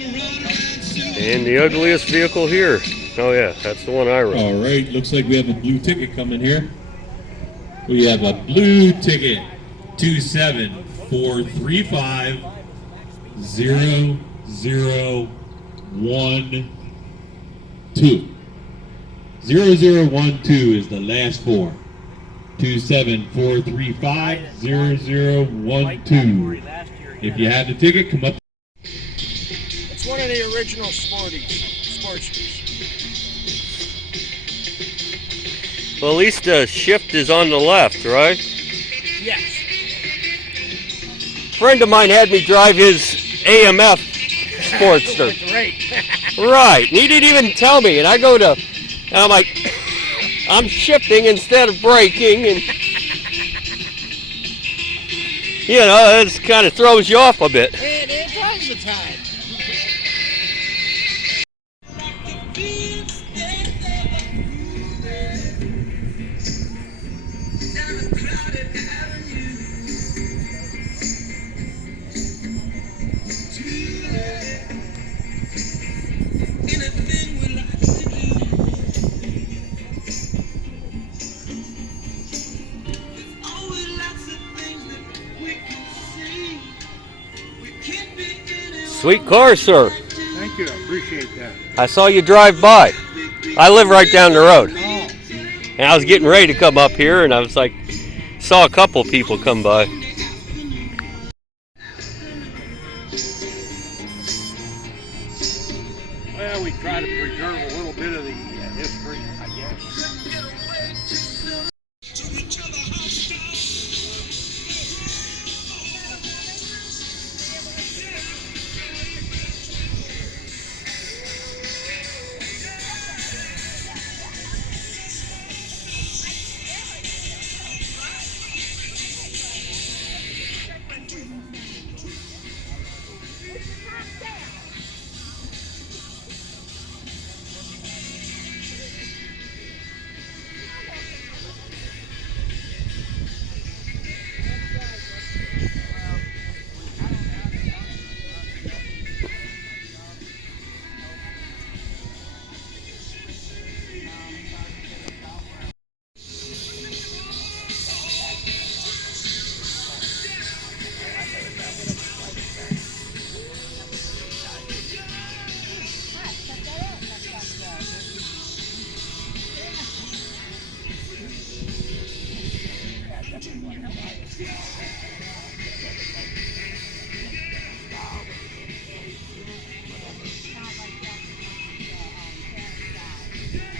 And the ugliest vehicle here. Oh yeah, that's the one I rode. All right, looks like we have a blue ticket coming here. We have a blue ticket, 274350012. 0012 is the last four. 274350012. If you have the ticket, come up. It's one of the original Sportsters. Well, at least the shift is on the left, right? Yes. A friend of mine had me drive his AMF Sportster. Right. Right. He didn't even tell me, and I go to, and I'm like, I'm shifting instead of braking, and you know, it kind of throws you off a bit. It drives the time. Sweet car, sir. Thank you, I appreciate that. I saw you drive by. I live right down the road. Oh. And I was getting ready to come up here, and I was like, saw a couple people come by. Well, we try to preserve a little bit of the history, I guess.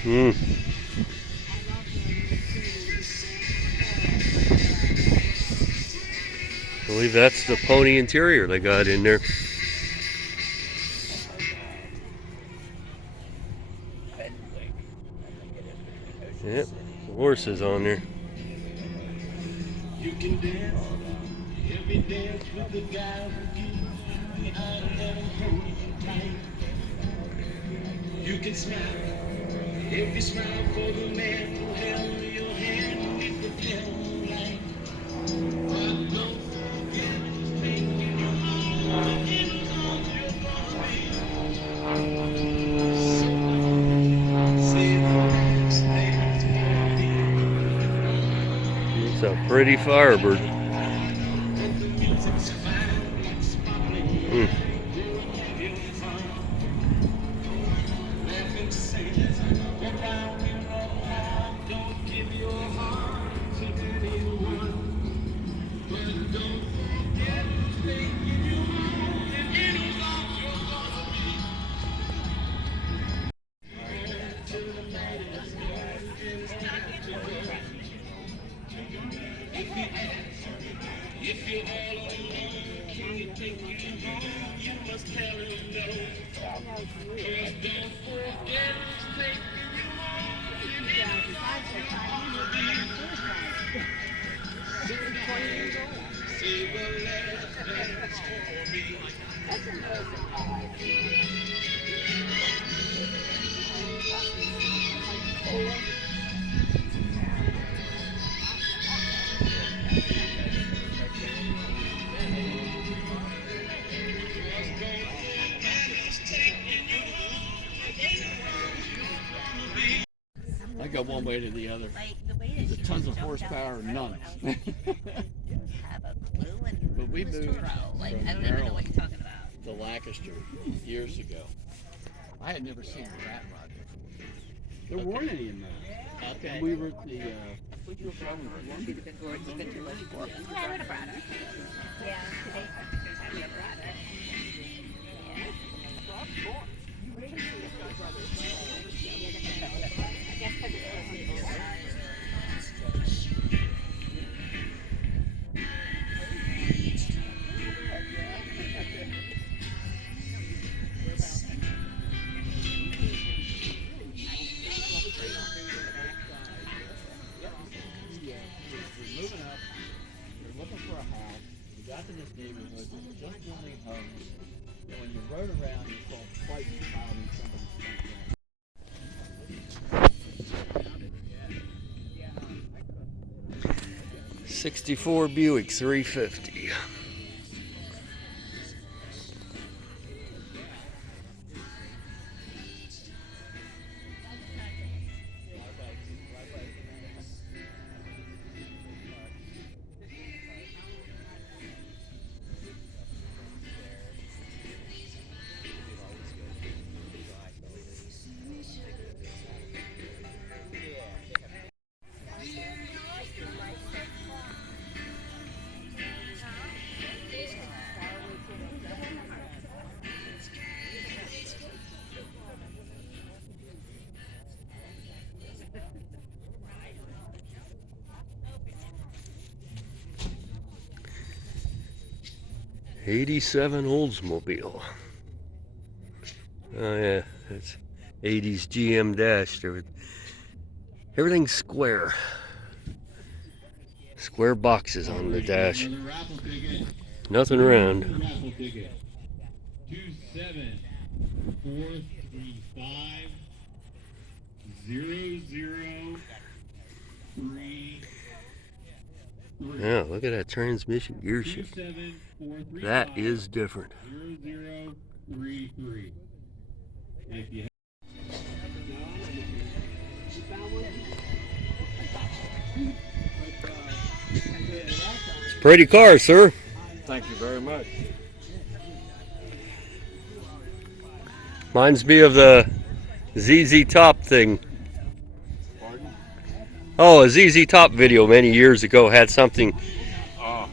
Mm. I believe that's the pony interior they got in there. Yep, the horses on there. You can dance every dance with the guy who gives you the eye and hold you tight. You can smile every smile for the man who held your hand with the film light. But don't forget who's making you home and whose arms you're gonna be. Say the next thing's gonna be. It's a pretty Firebird. Mm. If you're all alone, can you take you home? You must tell him no. Cause don't forget who's taking you home. Say the last dance for me. I go one way to the other. The tons of horsepower, none. But we moved from Maryland to Lancaster years ago. I had never seen a rat rod before. There weren't any in there. Okay. We were at the moving up, you're looking for a house, you got to this neighborhood, just building homes, and when you rode around, you saw fighting out in somebody's front yard. 64 Buick 350. '87 Oldsmobile. Oh yeah, it's '80s GM dash. Everything's square. Square boxes on the dash. Nothing round. 27435 003. Yeah, look at that transmission gear shift. That is different. 0033. If you It's a pretty car, sir. Thank you very much. Reminds me of the ZZ Top thing. Oh, a ZZ Top video many years ago had something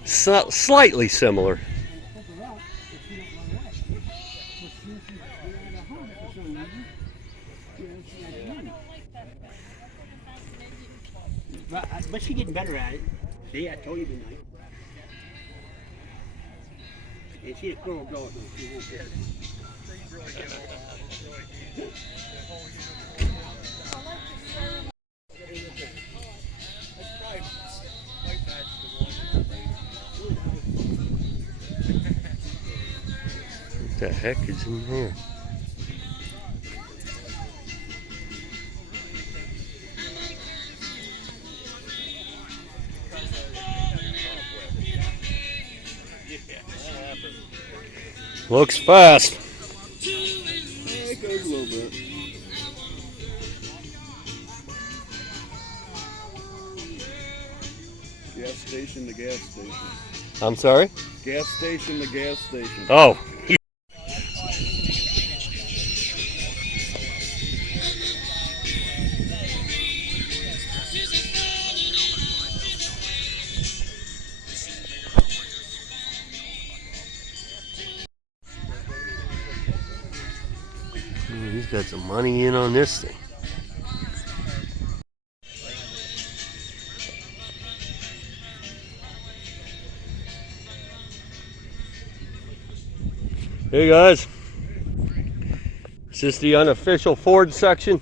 slightly similar. But she's getting better at it. See, I told you tonight. And she's a girl, so she won't care. What the heck is in here? Looks fast. it goes a little bit. Gas station to gas station. I'm sorry? Gas station to gas station. Oh. He's got some money in on this thing. Hey guys, is this the unofficial Ford section?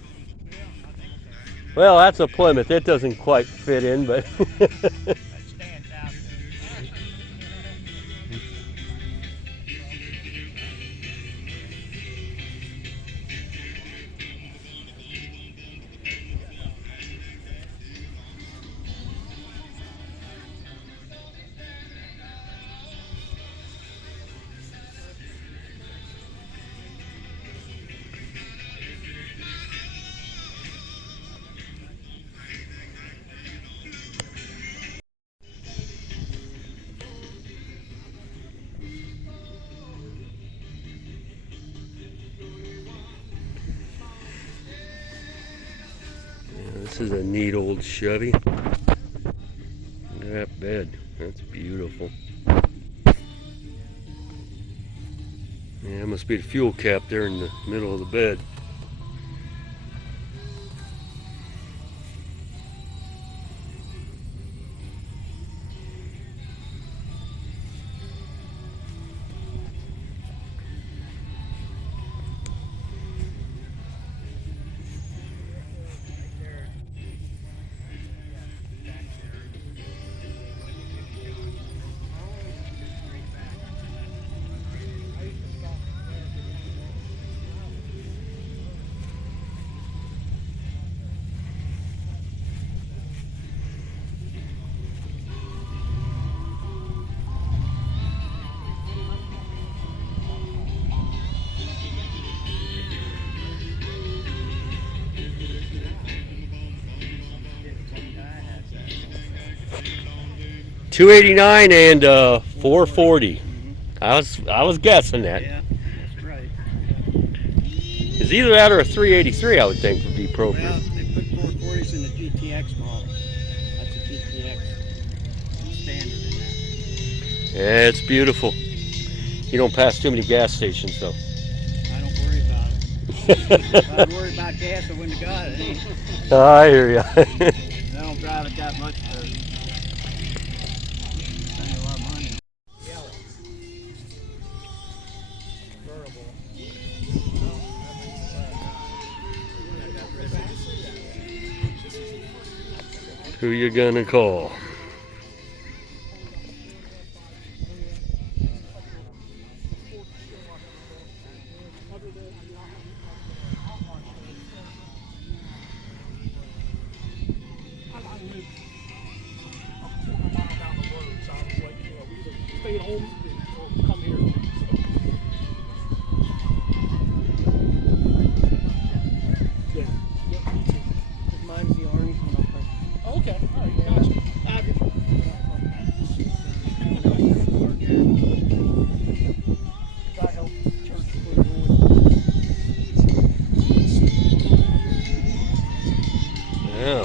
Well, that's a Plymouth. It doesn't quite fit in, but This is a neat old Chevy. Look at that bed. That's beautiful. Yeah, that must be the fuel cap there in the middle of the bed. $289 and $440. I was guessing that. Yeah, that's right. It's either that or a 383. I would think would be appropriate. Well, they put 440s in the GTX model. That's a GTX standard in that. Yeah, it's beautiful. You don't pass too many gas stations though. I don't worry about it. If I worry about gas, I wouldn't have got it. I hear ya. I don't drive it that much to spend a lot of money. Who you gonna call? Stay at home or come here. Yeah. Mine's the orange one up there. Oh, okay. All right. Gotcha. God help church put it on. Yeah.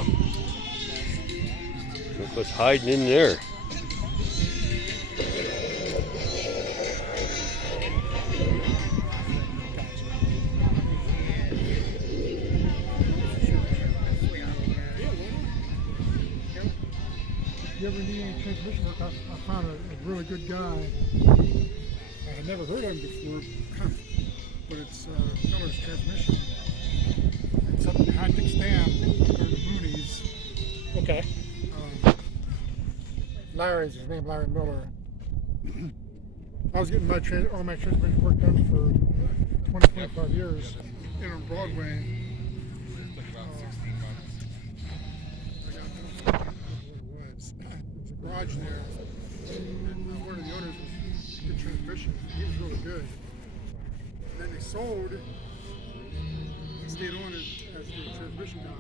Look what's hiding in there. If you ever need any transmission work, I found a really good guy. I had never heard of him before, but it's Miller's Transmission. It's up in Huntington Stam, up in the boonies. Okay. Larry's his name, Larry Miller. I was getting all my transmission work done for 25 years in on Broadway. There's a garage there, and one of the owners was good transmission. He was really good. And then they sold. He stayed on as the transmission guy,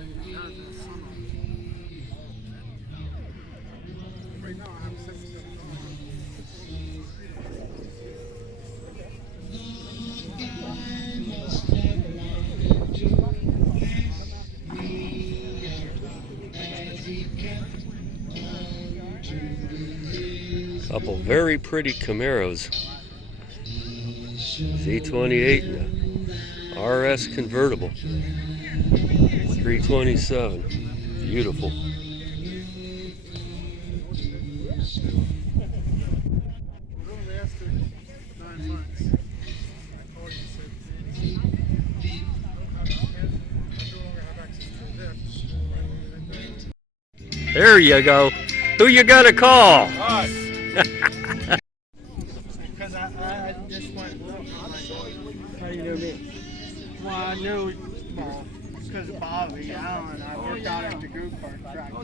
and he retired in the summer. Right now, I have a 77 Couple very pretty Camaros. Z28 and a RS convertible. 327. Beautiful. There you go. Who you gonna call? Because I just went, how do you know me? Well, I knew, because of Bobby Allen, I worked out at the go-kart track.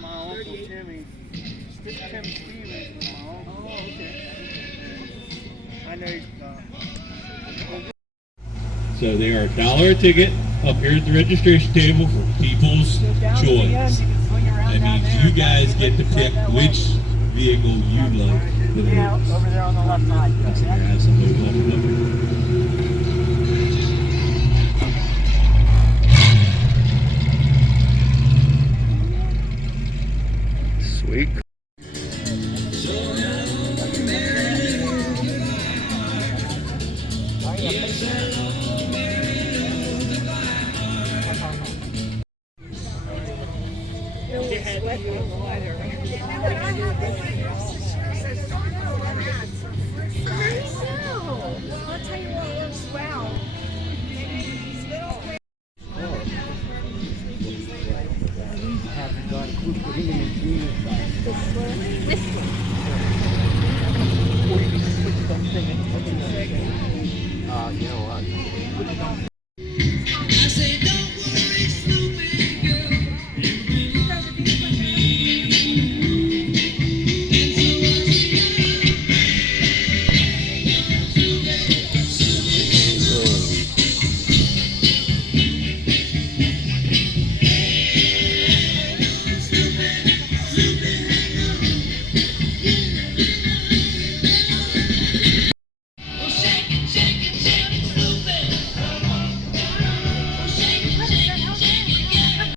My uncle Timmy, Tim Stevens was my uncle. Oh, okay. I know he's, So they are $1 a ticket up here at the registration table for People's Choice. That means you guys get to pick which vehicle you like the most. over there on the left side. That's there has some local Sweet. I'll tell you what works well. You know what? I say, don't worry, stupid girl. Shake it, shake it, shake it, stupid. Shake it, shake it, shake it, yeah.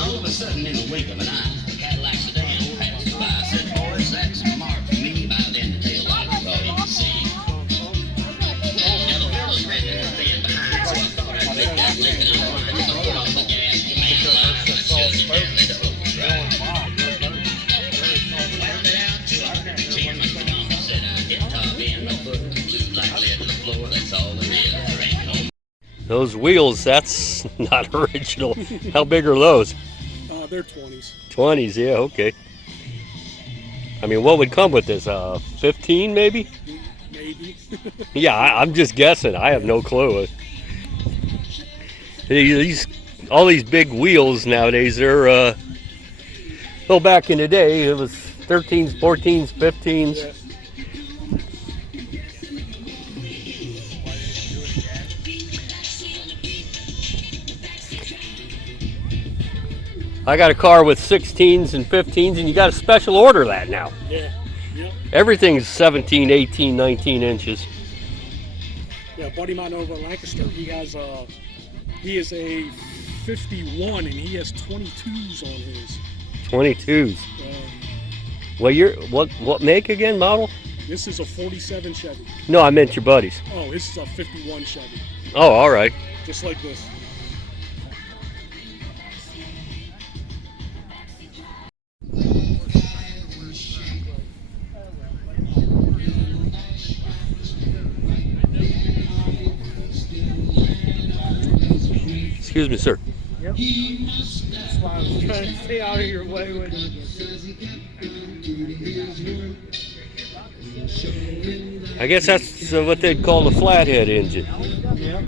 All of a sudden, in the wink of an eye, a Cadillac sedan passed by. I said, boys, that's a mark for me. By then, the tail light was all you could see. Now, the fellas read that stand behind, so I thought I'd make that lick and unwind. So I put on the gas, you man alive, I shut it down, let the hose ride. Wound it out till I heard the tin my thumb. Said I hit top end, my foot was glued like lead to the floor. That's all there is. There ain't no Those wheels, that's not original. How big are those? They're 20s. 20s, yeah, okay. I mean, what would come with this? 15 maybe? Maybe. Yeah, I'm just guessing. I have no clue. All these big wheels nowadays, they're, well, back in the day, it was 13s, 14s, 15s. Yeah. I got a car with 16s and 15s, and you got to special order that now. Yeah. Yep. Everything's 17, 18, 19 inches. Yeah, a buddy of mine over in Lancaster, he is a 51 and he has 22s on his. 22s. What make again, model? This is a 47 Chevy. No, I meant your buddies. Oh, this is a 51 Chevy. Oh, all right. Just like this. Excuse me, sir. Yep. That's why I was trying to stay out of your way with I guess that's what they'd call the flathead engine. Yep.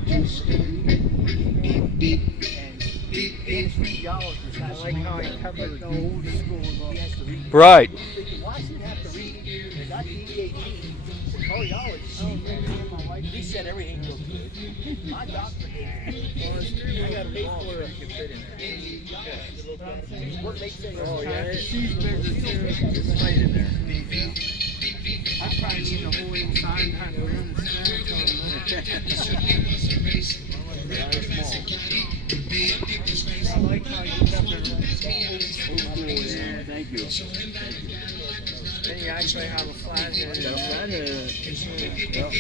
I like how he covered the old school. Right. Why should have to read? They got DEAT, the cardiologist. He said everything looked good. My doctor gave me. I got to pay for it. What makes it? Oh yeah, she's bigger too. It's tight in there. I probably need the whole inside not to run the snack on I like how you kept it right. Thank you. And you actually have a flathead. Flathead. Yep.